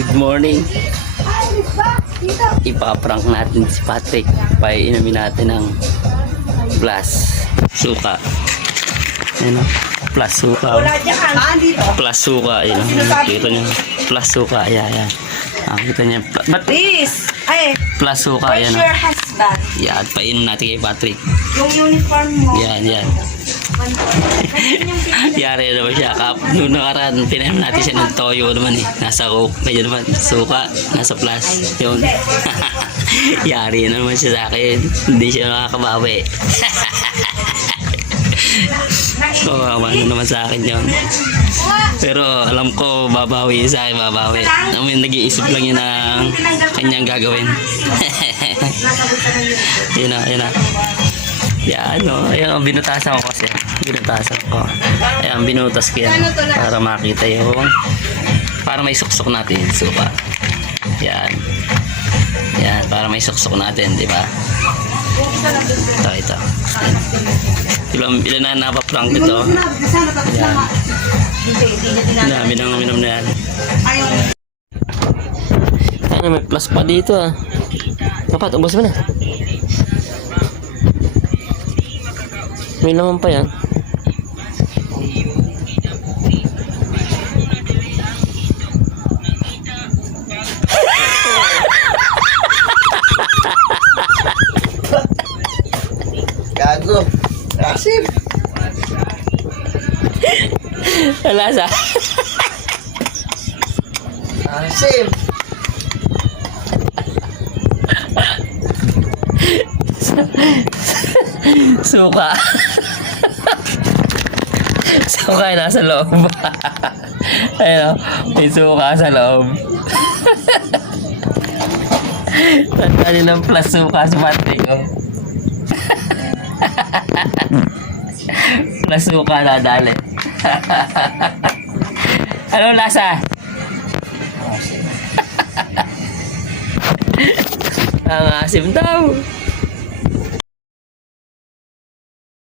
Good morning. Ipaprank natin si Patrick. Paiinumin natin ng plus suka. Ayan o. Plus suka. Plus suka. Ayan o. Kita nyo. Plus suka. Ayan. Kita nyo. But Please! Ay, plus suka. where's Ayan o. your husband? Yan. Painom natin kay Patrick. Yung uniform mo. Yan. Yari naman siya. Noong nakaraan, pinainom natin siya ng toyo naman eh. Nasa coke. Kaya naman, suka. Nasa plus. Yun. Yari naman siya sa akin. Hindi siya nakakabawi. Kawawa naman sa akin yun. Pero alam ko, babawi sa akin, babawi. Nag-iisip lang yun ng kanyang gagawin. Yun na. Yan, no? Ayan, binutasan ko kasi. Ayan, binutas ko yan. Para makita yung... Para may suksok natin, suka. Yan. Yan, para may suksok natin, di ba? Ito. Ilan na napaprank ito? Yan. Minum na yan. Ano, may plus pa dito ah. Dapat, ubos mo na. May naman pa yan. Gago. Asim. Lasa. Asim. Suka. Suka ay nasa loob. Ayun, may suka sa loob. Tandaan ng plus suka sa Patrick. Oh. Plus suka na dali. Ano lasa? Ang asim daw.